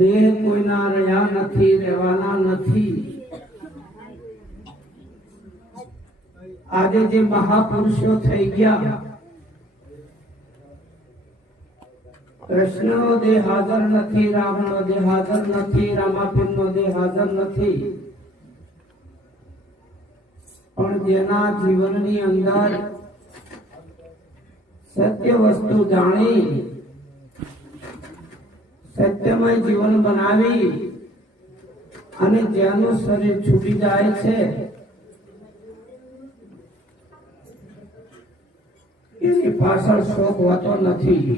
દેહ કોઈના રહ્યા નથી, રહેવાના નથી. આજે જે મહાપુરુષો થઈ ગયા, કૃષ્ણનો દેહ હાજર નથી, રામનો દેહ હાજર નથી, રામાપીરનો દેહ હાજર નથી, પણ જેના જીવનની અંદર સત્ય વસ્તુ જાણી સત્યમય જીવન બનાવી અને જેનું શરીર છૂટી જાય છે એની પાછળ શોક હોતો નથી.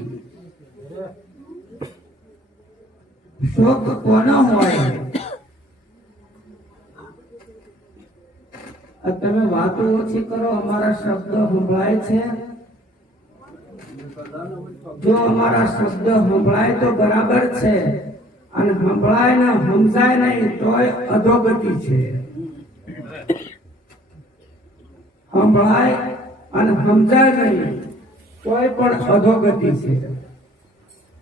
શોક કોનો હોય? તમે વાતો ઓછી કરો, અમારા શબ્દ સંભળાય છે. જો અમારા શબ્દ સંભળાય તો બરાબર છે, અને સંભળાય ને સમજાય નહીં તોય અધોગતિ છે. સંભળાય અને સમજાય નહીં તોય પણ અધોગતિ છે.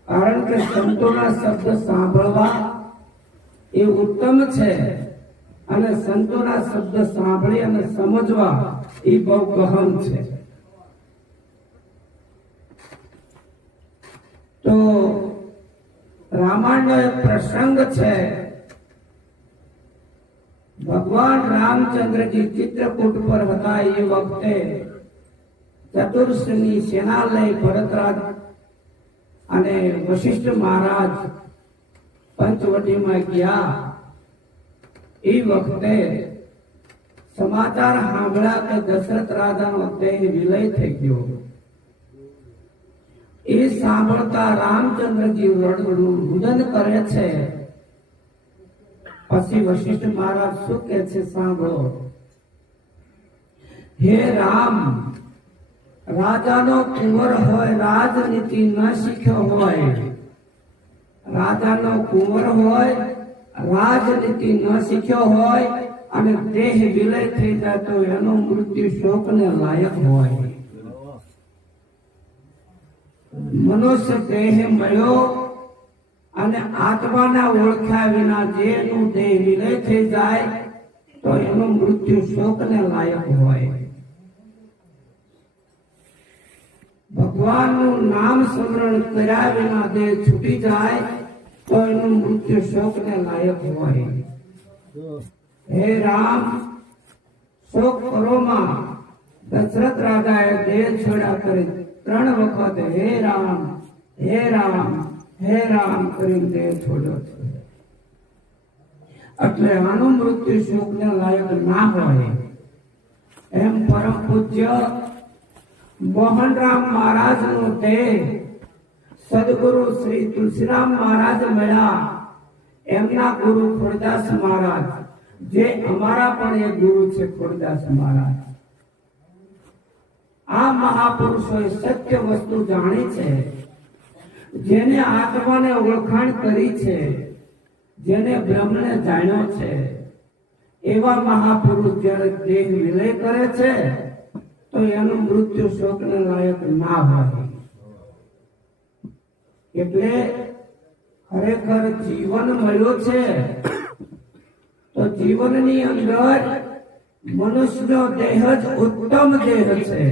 કારણ કે સંતોના શબ્દ સાંભળવા એ ઉત્તમ છે, અને સંતોના શબ્દ સાંભળી અને સમજવા એ બહુ ગહન છે. તો રામાયણનો એક પ્રસંગ છે. ભગવાન રામચંદ્રજી ચિત્રકૂટ પર હતા એ વખતે ચતુર્સની સેના લઈ ભરતરાજ અને વશિષ્ઠ મહારાજ પંચવટીમાં ગયા. એ વખતે સમાચાર સાંભળ્યા કે દશરથ રાજાનો દેહ વિલય થઈ ગયો. એ સાંભળતા રામચંદ્રજી રુદન કરે છે. પછી વશિષ્ઠ મહારાજ શું કે છે સાંભળો. હે રામ, રાજાનો કુંવર હોય, રાજનીતિ ન શીખ્યો હોય, રાજાનો કુંવર હોય, રાજનીતિ ન શીખ્યો હોય અને દેહ વિલય થઈ જાય તો એનું મૃત્યુ શોકને લાયક હોય. મનુષ્ય દેહ મળ્યો અને આત્માના ઓળખ્યા વિના જેનું દેહ વિલય થઈ જાય તો એનું મૃત્યુ શોકને લાયક હોય. ભગવાનનું નામ સ્મરણ કર્યા વિના દેહ છૂટી જાય તો એનું મૃત્યુ શોકને લાયક હોય. હે રામ, શોક કરોમાં દશરથ રાજાએ દેહ છોડ્યા કરી 3 વખત હે રામ, હે રામ, હે રામ કરીને દેહ છોડ્યો છે. એટલે આનું મૃત્યુ શોકને લાયક ના હોય. એમ પરમ પૂજ્ય મોહનરામ મહારાજ નો દેહ સદગુરુ શ્રી તુલસીરામ મહારાજ મળ્યા. એમના ગુરુ ખોડદાસ મહારાજ, જે અમારા પણ એક ગુરુ છે ખોડદાસ મહારાજ. આ મહાપુરુષોએ સત્ય વસ્તુ જાણી છે, જેને આત્માને ઓળખાણ કરી છે, જેને બ્રહ્મને જાણ્યો છે. એવા મહાપુરુષ જ્યારે દેહ વિલય કરે છે તો એનું મૃત્યુ શોકને લાયક ના હોય. એટલે ખરેખર જીવન મળ્યું છે તો જીવનની અંદર મનુષ્યનો દેહ જ ઉત્તમ દેહ છે.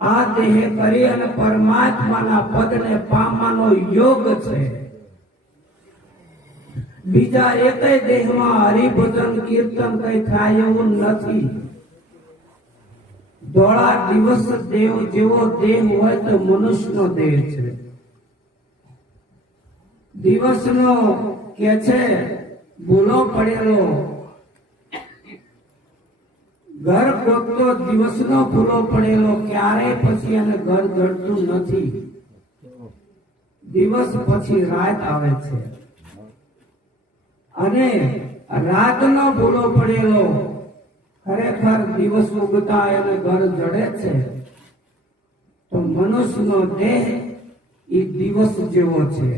આ દેહ કરી અને પરમાત્માના પદને પામવાનો યોગ છે. બીજા એકેય દેહમાં હરિભજન કીર્તન કઈ થાય એવું નથી. ધોળા દિવસ દેવ જેવો દેહ હોય તો મનુષ્યનો દેહ છે. દિવસનો કે છે ભૂલો પડેલો, ઘર ગોતતો દિવસનો ભૂલો પડેલો ક્યારેય પછી એને ઘર જડતું નથી. દિવસ પછી રાત આવે છે, અને રાતનો ભૂલો પડેલો ખરેખર દિવસ ઉગતા એને ઘર જડે છે. તો મનુષ્યનો દેહ એ દિવસ જેવો છે.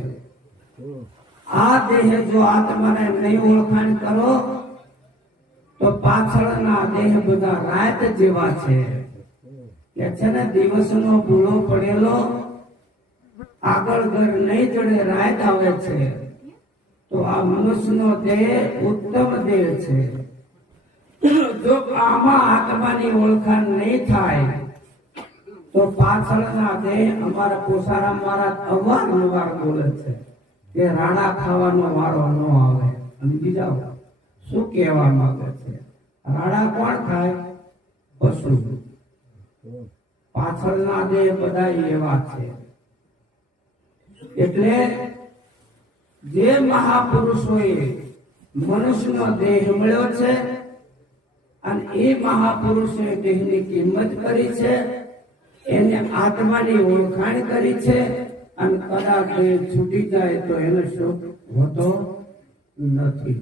આ દેહ જો આત્માને નહીં ઓળખાણ કરો તો પાછળના દેહ બધા રાત જેવા છે. કે છે ને દિવસનો ભૂલો પડેલો આગળ ઘર નહીં જડે રાત આવે છે, તો આ મનુષ્યનો દેહ ઉત્તમ દેહ છે. જો આમાં આત્માની ઓળખાણ નહીં થાય તો પાછળના દેહ અમારા પોસારામ મહારાજ અવારનવાર બોલે છે કે રાડા ખાવાનો વારો ન આવે. સમજી જાઓ શું કહેવા માંગે છે. રાડા કોણ ખાય? પશુ. પાછળના દેહ બધા એવા છે. એટલે જે મહાપુરુષોએ મનુષ્યનો દેહ મળ્યો છે અને એ મહાપુરુષોએ દેહની કિંમત કરી છે, એને આત્માની ઓળખાણ કરી છે, અને કદાચ દેહ છૂટી જાય તો એનો સુખ હોતો નથી.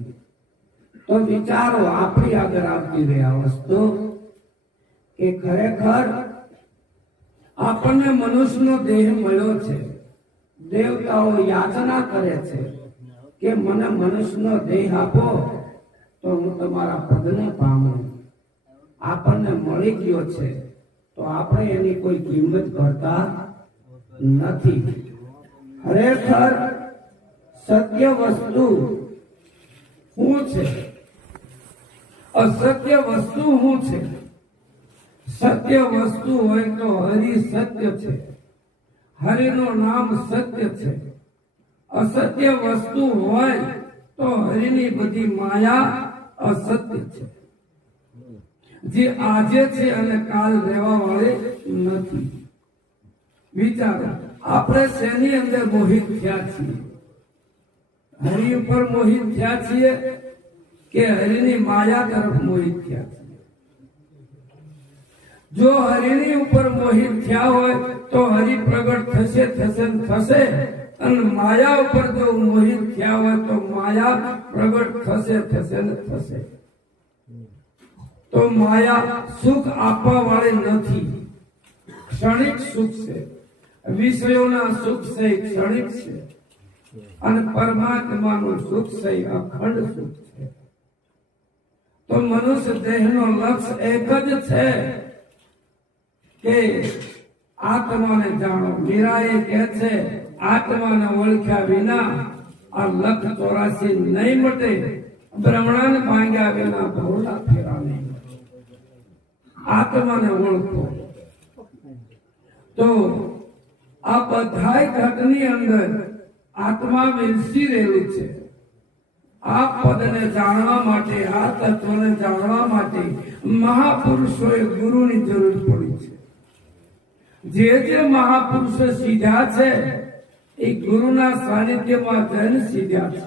તો વિચારો આપણી આગળ આવતી રહી આ વસ્તુ કે ખરેખર આપણને મનુષ્યનો દેહ મળ્યો છે. દેવતાઓ યાચના કરે છે કે મને મનુષ્યનો દેહ આપો તો હું તમારા પદને પામું. આપણને મળી ગયો છે તો આપણે એની કોઈ કિંમત કરતા નથી. ખરેખર સત્ય વસ્તુ શું છે? અસત્ય વસ્તુ શું છે? સત્ય વસ્તુ હોય તો હરિ સત્ય છે. હરિનું નામ સત્ય છે. અસત્ય વસ્તુ હોય તો હરિની બધી માયા અસત્ય છે, જે આજે છે અને કાલ રહેવા વાળી નથી. વિચારો આપણે શેની અંદર મોહિત થયા છીએ? હરિ ઉપર મોહિત થયા છીએ કે હરિની માયા તરફ મોહિત થયા છીએ? જો હરિની ઉપર મોહિત થયા હોય તો હરિ પ્રગટ થશે થશે થશે, અને માયા ઉપર જો મોહિત થયા હોય તો માયા પ્રગટ થશે થશે ને થશે. તો માયા સુખ આપવા વાળી નથી, ક્ષણિક સુખ છે. વિષયોના સુખ છે ક્ષણિક છે, અને પરમાત્માનું સુખ છે અખંડ સુખ છે. તો મનુષ્ય દેહનો લક્ષ્ય એક જ છે કે આત્માને જાણો. મીરાએ કહે છે આત્માને ઓળખ્યા વિના આ 184 નહીં મટે, બ્રહ્મણાને ભાંગ્યા વિના ભવના ફેરા નહીં મટે. આત્માને ઓળખો. તો આ બધાય ઘટની અંદર આત્મા વિલસી રહેલું છે. આ પદને જાણવા માટે, આ તત્વને જાણવા માટે મહાપુરુષોએ ગુરુની જરૂર પડી છે. જે મહાપુરુષો સીધા છે એ ગુરુના સાનિધ્યમાં જઈને સીધા છે.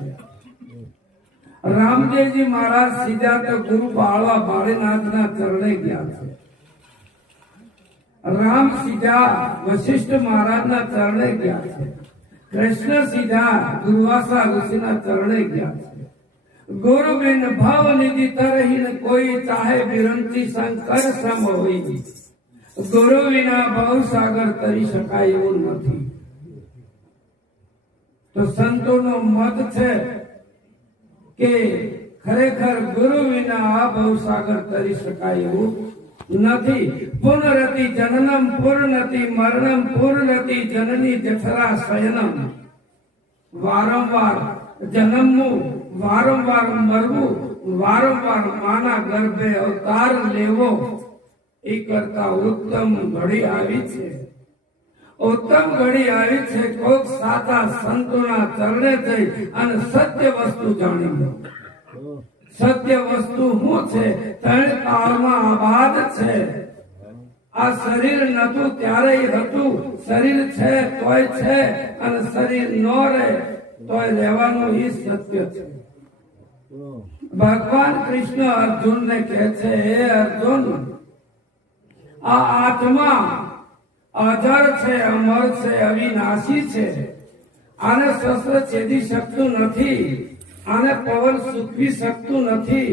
રામદેવજી મહારાજ સીધા તો ગુરુ બાળવા બાળીનાથના ચરણે ગયા છે. રામ સીધા વશિષ્ઠ મહારાજના ચરણે ગયા છે. કૃષ્ણ સીધા દુર્વાસા ઋષિના ચરણે ગયા છે. ગુરુ બિન ભવ નિધિ તરહીન કોઈ ચાહે વિરંતી શંકર સમ હોય. ગુરુ વિના ભવસાગર તરી શકાય એવું નથી. તો સંતોનો મત છે કે ખરેખર ગુરુ વિના આ ભવસાગર તરી શકાય એવું નથી. પુનરતિ જનનમ પૂર્ણતિ મરણમ પૂર્ણતિ જનની જઠરા શયનમ. વારંવાર જન્મવું, વારંવાર મરવું, વારંવાર માના ગર્ભે અવતાર લેવો એ કરતા ઉત્તમ ઘડી આવી છે. ઉત્તમ ઘડી આવી છે. કોક સાચા સંતોના ચરણે જઈ અને સત્ય વસ્તુ જાણી લો. સત્ય વસ્તુ શું છે? ત્રણ કાળમાં આબાદ છે. આ શરીર નતું ત્યારે હતું. શરીર છે તોય છે, અને શરીર ન રહે તોય રહેવાનું એ સત્ય છે. ભગવાન કૃષ્ણ અર્જુનને કહે છે, હે અર્જુન, આ આત્મા અજર છે, અમર છે, અવિનાશી છે. આને શસ્ત્ર છેદી શકતું નથી, આને પવન સૂકવી શકતું નથી,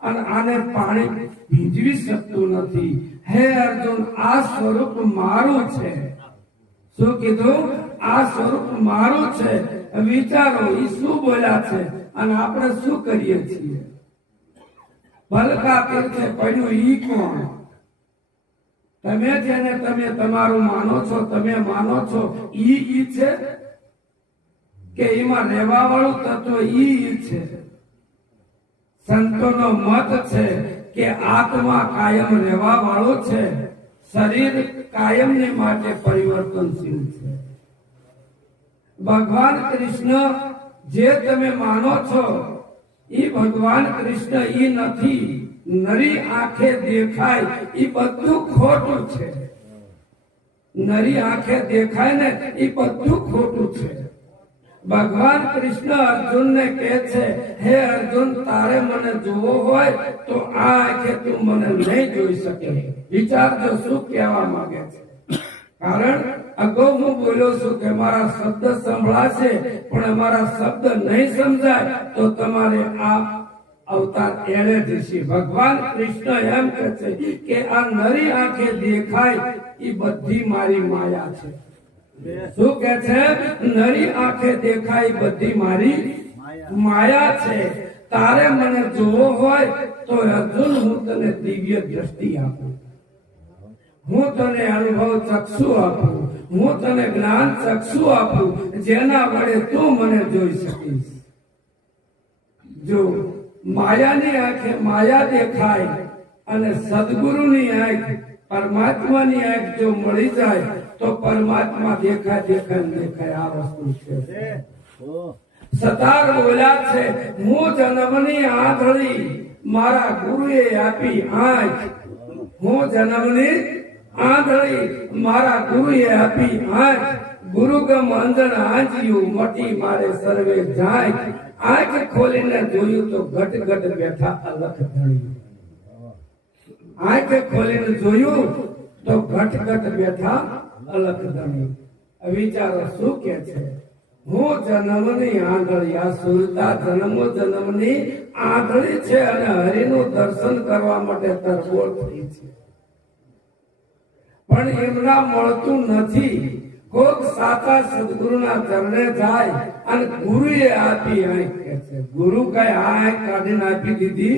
અને આને પાણી ભીંજવી શકતું નથી. હે અર્જુન, આ સ્વરૂપ મારું છે. શું કીધું? આ સ્વરૂપ મારું છે. વિચારો એ શું બોલ્યા છે અને આપણે શું કરીએ છીએ? ભલકા તીર્થે પડ્યું ઈ કોણ? તમે જેને તમે તમારું માનો છો, તમે માનો છો ઈ છે કે એમાં રહેવા વાળું તત્વ ઈ છે? સંતોનો મત છે કે આત્મા કાયમ રહેવા વાળો છે, શરીર કાયમને માટે પરિવર્તનશીલ છે. ભગવાન કૃષ્ણ જે તમે માનો છો ઈ ભગવાન કૃષ્ણ ઈ નથી. નરી આંખે દેખાય ઈ બધું ખોટું છે. નરી આંખે દેખાય ને ઈ બધું ખોટું છે. ભગવાન કૃષ્ણ અર્જુનને કહે છે, હે અર્જુન, તારે મને જોવો હોય તો આ આંખે તું મને નહીં જોઈ શકે. વિચારજો શું કહેવા માંગે છે. કારણ અગાઉ હું બોલ્યો છું કે મારા શબ્દ સંભળાશે પણ મારા શબ્દ નહીં સમજાય તો તમારે આ અવતાર એળે જશે. ભગવાન કૃષ્ણ એમ કહે છે કે આ નરી આંખે દેખાય એ બધી મારી માયા છે. શું કે છે? નરી આંખે દેખાય બધી મારી માયા છે. તારે મને જોવો હોય તો અર્જુન હું તને દિવ્ય દ્રષ્ટિ આપું, હું તને અનુભવ ચક્ષુ આપું, હું તને જ્ઞાન ચક્ષુ આપું, જેના વડે તું મને જોઈ શકીશ. જો માયાની આંખે માયા દેખાય અને સદગુરુની આંખ, પરમાત્માની આંખ જો મળી જાય તો પરમાત્મા દેખાય દેખાય આ વસ્તુ છે. સતાર બોલ્યા છે, હું જન્મની આંધળી મારા ગુરુએ આપી આંખ. હું જન્મની આંધળી મારા ગુરુએ આપી આંખ. ગુરુગમ અંજન આંજ્યું મટી મારે સર્વે જાય. આંખ ખોલીને જોયું તો ઘટ ઘટ બેઠા અલખ ધણી. આંખ ખોલીને જોયું તો ઘટ ઘટ બેઠા અલખ ધણી. વિચારો શું કે છે? હું જન્મની આંધળી, આ સુરતા જન્મની આંધળી છે અને હરિનું દર્શન કરવા માટે તરબોળ થઈ છે, પણ એમના મળતું નથી. કોક સાચા સદગુરુના ચરણે જાય અને ગુરુએ આપી આંખ કે છે. ગુરુ કઈ આ આંખ કાઢીને આપી દીધી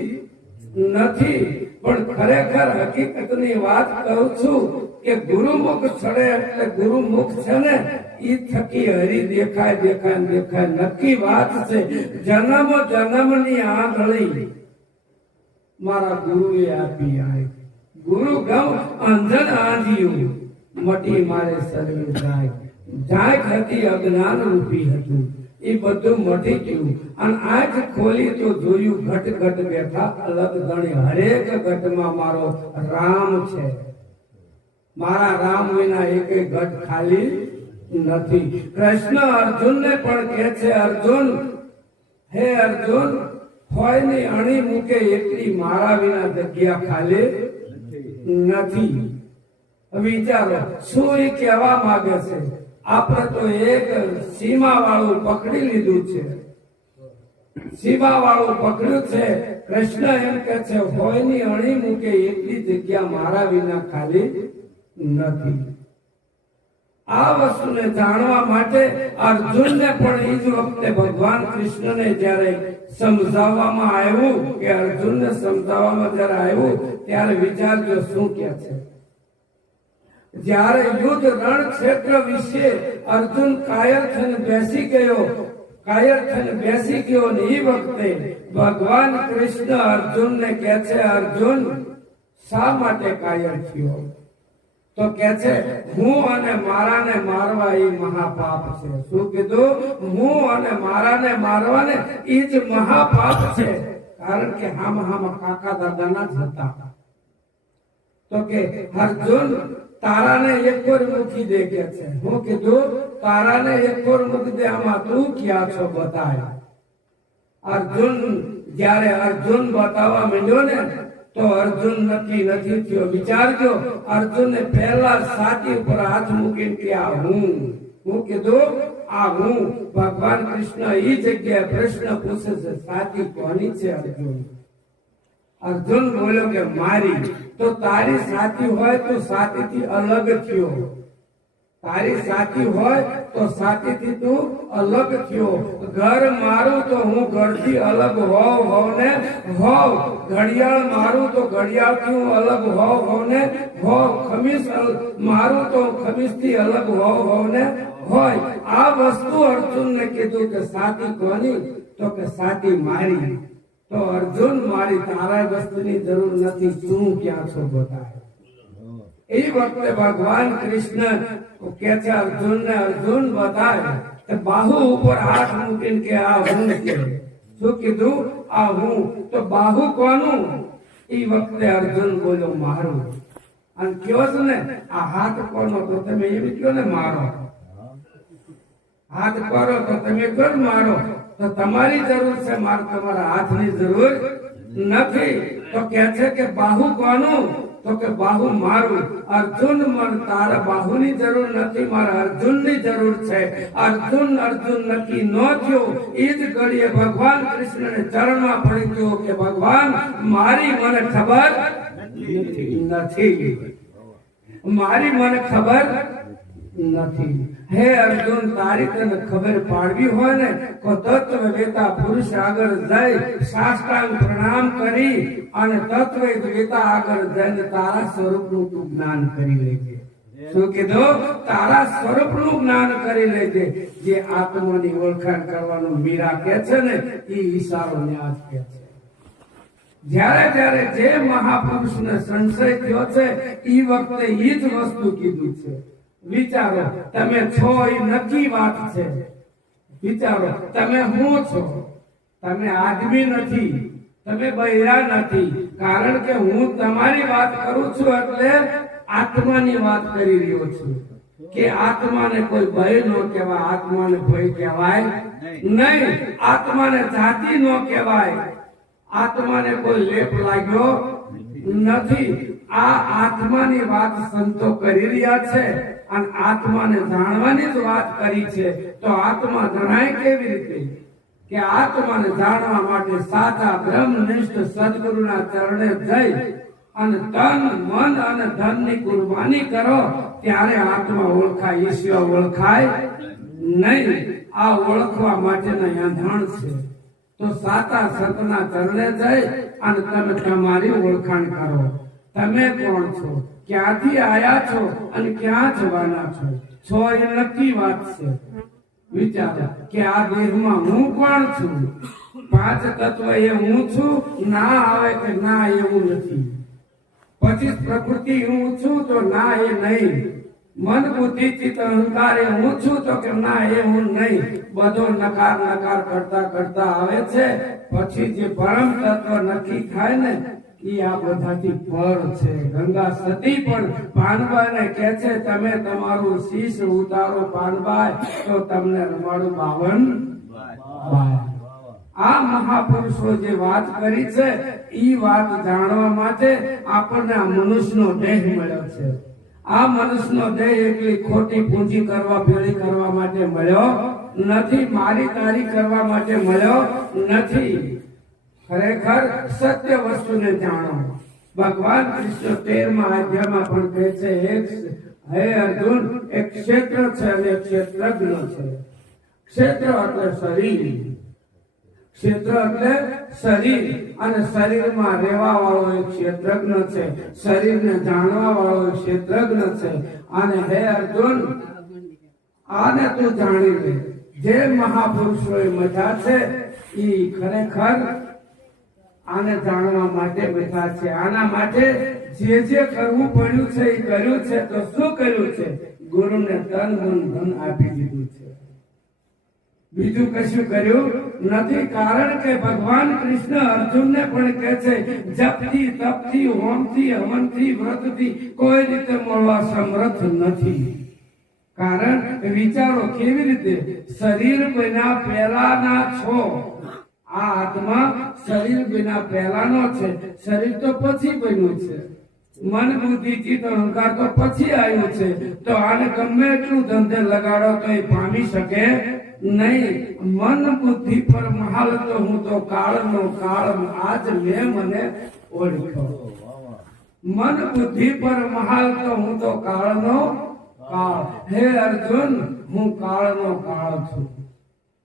નથી, પણ ખરેખર હકીકતની વાત કરું છું કે ગુરુમુખ ચડે એટલે ગુરુમુખ છે ને ઈ થકી હરી દેખાય. નક્કી વાત છે. જન્મની આંધળી મારા ગુરુએ આપી આંખ. ગુરુ ગમ અંજન આંજ્યું મટી મારે સર્વે જાય. ઝાંખ હતી અજ્ઞાન રૂપી હતું, એ બધું મટી ગયું અને આંખ ખોલી તો જોયું ઘટ ઘટ બેઠા અલગ ગણી. હરેક ઘટમાં મારો રામ છે. મારા રામ વિના એક ઘટ ખાલી નથી. કૃષ્ણ અર્જુનને પણ કહે છે, અર્જુન, હે અર્જુન, ખોયની અણી મૂકે એટલી મારા વિના જગ્યા ખાલી નથી. વિચારો શું એ કહેવા માંગે છે? આપણે તો એક સીમા વાળું પકડી લીધું છે, સીમા વાળું પકડ્યું છે. કૃષ્ણ એમ કે છે, હોયની અણી મૂકે એટલી જગ્યા મારા વિના ખાલી નથી. આ વસ્તુને જાણવા માટે અર્જુનને પણ એ જ વખતે ભગવાન કૃષ્ણને જયારે સમજાવવામાં આવ્યું કે અર્જુનને સમજાવવામાં જયારે આવ્યું ત્યારે વિચારજો શું કે છે. જ્યારે યુદ્ધ રણ ક્ષેત્ર વિશે અર્જુન કાયર થઈને બેસી ગયો ને એ વખતે ભગવાન કૃષ્ણ અર્જુનને કહે છે, અર્જુન, શા માટે કાયર થયો? તો કે છે, હું અને મારાને મારવા એ મહાપાપ છે. શું કીધું? હું અને મારાને મારવા ને એ જ મહાપાપ છે. કારણ કે હામ કાકા દાદાના જ હતા. તો કે અર્જુન, તારાને એક કોર મૂકી દે કે છે. હું કીધું તારાને એક કોર મૂકી દે, આમાં તું ક્યાં છો બતાય. અર્જુન જ્યારે અર્જુન બતાવવા માંડ્યો ને તો અર્જુન નથી થયો. વિચારજો, અર્જુનને પહેલા છાતી ઉપર હાથ મૂકીને કે આ હું કીધું આ હું. ભગવાન કૃષ્ણ એ જગ્યાએ પ્રશ્ન પૂછે છે, છાતી કોની છે? અર્જુન બોલ્યો કે મારી. તો તારી સાથી હોય તો સાથી થી અલગ થયો. તારી સાથી હોય તો સાથી તું અલગ થયો. ઘર મારું તો હું ઘરથી અલગ હોવ ને હોવ. ઘડિયાળ મારું તો ઘડિયાળથી હું અલગ હોવ ને હોવ. ખમીસ મારું તો ખમીસથી અલગ હોવ ને હોય. આ વસ્તુ અર્જુનને કીધું કે સાથી કોની? તો કે સાથી મારી. તો અર્જુન મારી તારા વસ્તુની જરૂર નથી, તું ક્યાં છો બતાય. એ વખતે ભગવાન કૃષ્ણ કે છે અર્જુનને, અર્જુન બતાય કે બાહુ ઉપર હાથ મૂકીને કે આ હું છે. શું કીધું? આ હું. તો બાહુ કોનું? એ વખતે અર્જુન બોલ્યો મારું. અને કયો છે ને આ હાથ કોનો? તો તમે એમ કહો ને મારો. હાથ કરો તો તમે કર મારો. તો તમારી જરૂર છે, મારે તમારા હાથની જરૂર નથી. તો કે છે કે બાહુ કોનું? તો કે બાહુ મારું. અર્જુન તારા બાહુની જરૂર નથી, મારા અર્જુનની જરૂર છે. અર્જુન નક્કી ન થયો. એ જ ઘડીએ ભગવાન કૃષ્ણને ચરણમાં પડી ગયો કે ભગવાન મારી મને ખબર નથી. મારી મને ખબર નથી. હે અર્જુન, તારી તને ખબર પાડવી હોય ને તો તત્વ વેતા પુરુષ આગળ જઈ સાષ્ટાંગ પ્રણામ કરી અને તત્વ વેતા આગળ જઈને તારા સ્વરૂપનું તું જ્ઞાન કરી લેજે. શું કીધું? તારા સ્વરૂપનું જ્ઞાન કરી લેજે. જે આત્માની ઓળખાણ કરવાનું મીરા કે છે ને એ ઈશારો ન્યાસ કે છે. જ્યારે જ્યારે જે મહાપુરુષને સંશય થયો છે એ વખતે એ જ વસ્તુ કીધું છે. વિચારો, તમે છો એ નક્કી વાત છે. વિચારો, તમે હું છો? તમે આદમી નથી, તમે બૈરા નથી. કારણ કે હું તમારી વાત કરું છું એટલે આત્માની વાત કરી રહ્યો છું. કે આત્માને કોઈ ભય ન કહેવાય, આત્માને ભય કહેવાય નહીં. આત્માને જાતિ ન કહેવાય, આત્માને કોઈ લેપ લાગ્યો નથી. આ આત્માની વાત સંતો કરી રહ્યા છે અને આત્માને જાણવાની જ વાત કરી છે. તો આત્મા જણાય કેવી રીતે? કે આત્માને જાણવા માટે સાચા બ્રહ્મનિષ્ઠ સદગુરુના ચરણે જઈ અને તન મન અને ધનની કુરબાની કરો ત્યારે આત્મા ઓળખાય, ઈશ્વર ઓળખાય નહીં. આ ઓળખવા માટેના યાંધાણ છે. તો સાચા સતના ચરણે જઈ અને તમે તમારી ઓળખાણ કરો. તમે કોણ છો? ક્યાંથી આયા છો અને ક્યાં જવાના છો એ નક્કી વાત છે. વિચારો કે આ દેહમાં હું કોણ છું? પાંચ તત્વ એ હું છું? ના આવે કે ના એવું નથી. 25 પ્રકૃતિ હું છું? તો ના એ નહીં. મન બુદ્ધિ ચિત્ત અહંકાર એ હું છું? તો કે ના એ હું નહીં. બધો નકાર નકાર કરતા કરતા આવે છે. પછી જે પરમ તત્વ નક્કી થાય ને એ આ બધાથી પર છે. ગંગા સતી પણ પાનબાઈને કહે છે તમે તમારું શીશ ઉતારો પાનબાઈ તો તમને રમાડું 52. આ મહાપુરુષો જે વાત કરી છે એ વાત જાણવા માટે આપણને આ મનુષ્યનો દેહ મળ્યો છે. આ મનુષ્યનો દેહ એકલી ખોટી પૂંજી કરવા ભેળી કરવા માટે મળ્યો નથી. મારી તારી કરવા માટે મળ્યો નથી. ખરેખર સત્ય વસ્તુને જાણો. ભગવાન કૃષ્ણ 13મા અધ્યાયમાં પણ કહે છે હે અર્જુન, એક ક્ષેત્ર છે અને એક ક્ષેત્રજ્ઞ છે. ક્ષેત્ર એટલે શરીર, ક્ષેત્ર એટલે શરીર અને શરીરમાં રહેવા વાળો એક ક્ષેત્રજ્ઞ છે. શરીરને જાણવા વાળો એક ક્ષેત્રજ્ઞ છે. અને હે અર્જુન, આને તું જાણી લે. જે મહાપુરુષોએ મજા છે એ ખરેખર આને જાણવા માટે બેઠા છે. આના માટે જે કરવું પડ્યું છે એ કર્યું છે. તો શું કર્યું છે? ગુરુને તન મન ધન આપી દીધું છે. બીજું કશું કર્યું નથી. કારણ કે ભગવાન કૃષ્ણ અર્જુનને પણ કહે છે જપથી તપથી હોમથી હવનથી વ્રતથી કોઈ રીતે મળવા સમર્થ નથી. કારણ વિચારો કેવી રીતે? શરીર બન્યા પહેલાના છો. આ આત્મા શરીર વિના પહેલાનો છે. શરીર તો પછી બન્યું છે. મન બુદ્ધિ ચિત્ત અહંકાર તો પછી આવ્યું છે. તો આને ગમે એટલું ધંધે લગાડો તો એ પામી શકે નહીં. મન બુદ્ધિ પર મહાલ તો હું તો કાળનો કાળ આજ મેં મને ઓળખ્યો. મન બુદ્ધિ પર મહાલ તો હું તો કાળનો કાળ. હે અર્જુન, હું કાળનો કાળ છું.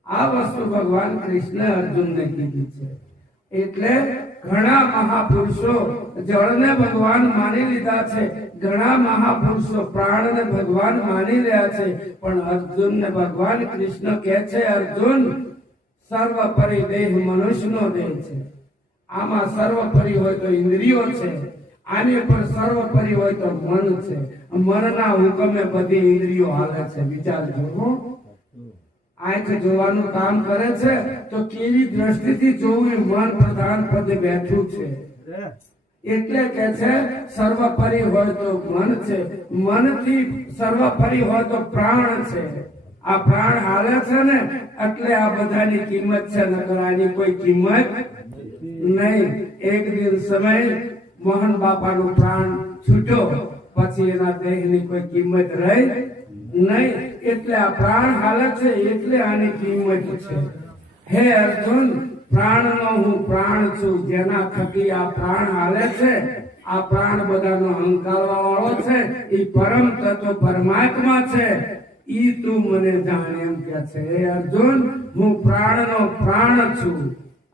આ વસ્તુ ભગવાન કૃષ્ણ અર્જુનને કીધી છે. એટલે ઘણા મહાપુરુષો જળને ભગવાન માની લીધા છે, ઘણા મહાપુરુષો પ્રાણને ભગવાન માની રહ્યા છે, પણ અર્જુનને ભગવાન કૃષ્ણ કહે છે, અર્જુન, સર્વપરી દેહ મનુષ્યનો દેહ છે. આમાં સર્વપરી હોય તો ઇન્દ્રિયો છે, આની પર સર્વપરી હોય તો મન છે. મનના હુકમે બધી ઇન્દ્રિયો હાલે છે. વિચારજો હો. આંખ જોવાનું કામ કરે છે તો કેવી દ્રષ્ટિથી જોવું, મન પ્રધાન પદે બેઠું છે. એટલે કે છે સર્વપરી હોય તો મન છે, મનથી સર્વપરી હોય તો પ્રાણ છે. આ પ્રાણ હાલે છે ને એટલે આ બધાની કિંમત છે, નકર આની કોઈ કિંમત નહીં. એક દિન સમય મોહન બાપાનું પ્રાણ છૂટ્યો પછી એના દેહની કોઈ કિંમત રહી નહીં. એટલે આ પ્રાણ હાલે છે એટલે આની કિંમત છે. હે અર્જુન, પ્રાણનો હું પ્રાણ છું. જેના થકી આ પ્રાણ હાલે છે, આ પ્રાણ બધાનો હંકારવા વાળો છે, એ પરમ તત્વ પરમાત્મા છે. ઈ તું મને જાણ એમ કે છે. હે અર્જુન, હું પ્રાણનો પ્રાણ છું.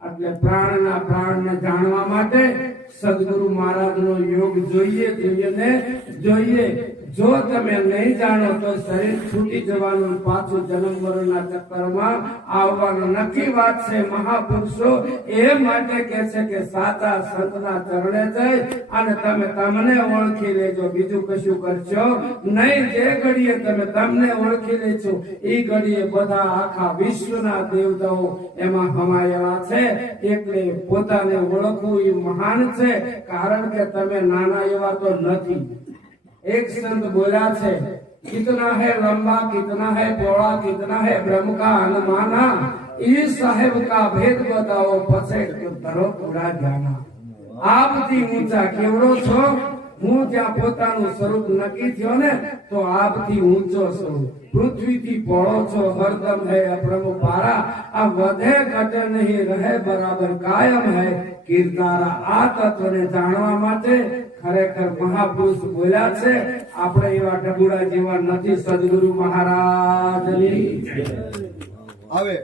એટલે પ્રાણના પ્રાણને જાણવા માટે સદગુરુ મહારાજનો યોગ જોઈએ. જો તમે નહીં જાણો તો શરીર છૂટી જવાનું, પાછું જન્મ મરણના ચક્કરમાં આવવાનું નક્કી વાત છે. મહાપુરુષો એ માટે કહે છે કે સાચા સંતના ચરણે જઈ અને તમે તમને ઓળખી લેજો, બીજું કશું કરશો નહીં. જે ઘડીએ તમે તમને ઓળખી લેજો એ ઘડીએ બધા આખા વિશ્વના દેવતાઓ એમાં હમાયેલા છે. એટલે પોતાને ઓળખવું એ મહાન છે, કારણ કે તમે નાના એવા તો નથી. एक संत बोला छे, कितना है लंबा, कितना है चौड़ा, कितना है ब्रह्म का अनुमाना, इस साहेब का भेद बताओ पछे तो धरो पूरा जाना. आपથી ઊંચા કેવડો છો? હું જ્યાં પોતાનું સ્વરૂપ નક્કી થયો ને તો આપથી ઊંચો છું. પૃથ્વીથી પહોળો છો, હરદમ હે અપ્રમ પારા. આ વધે ઘટે નહીં, રહે બરાબર કાયમ હે કીર્તારા. આ તત્વને જાણવા માટે ખરેખર મહાપુરુષ બોલ્યા છે. આપણે એવા ડબુડા જેવા નથી. સદગુરુ મહારાજની આવે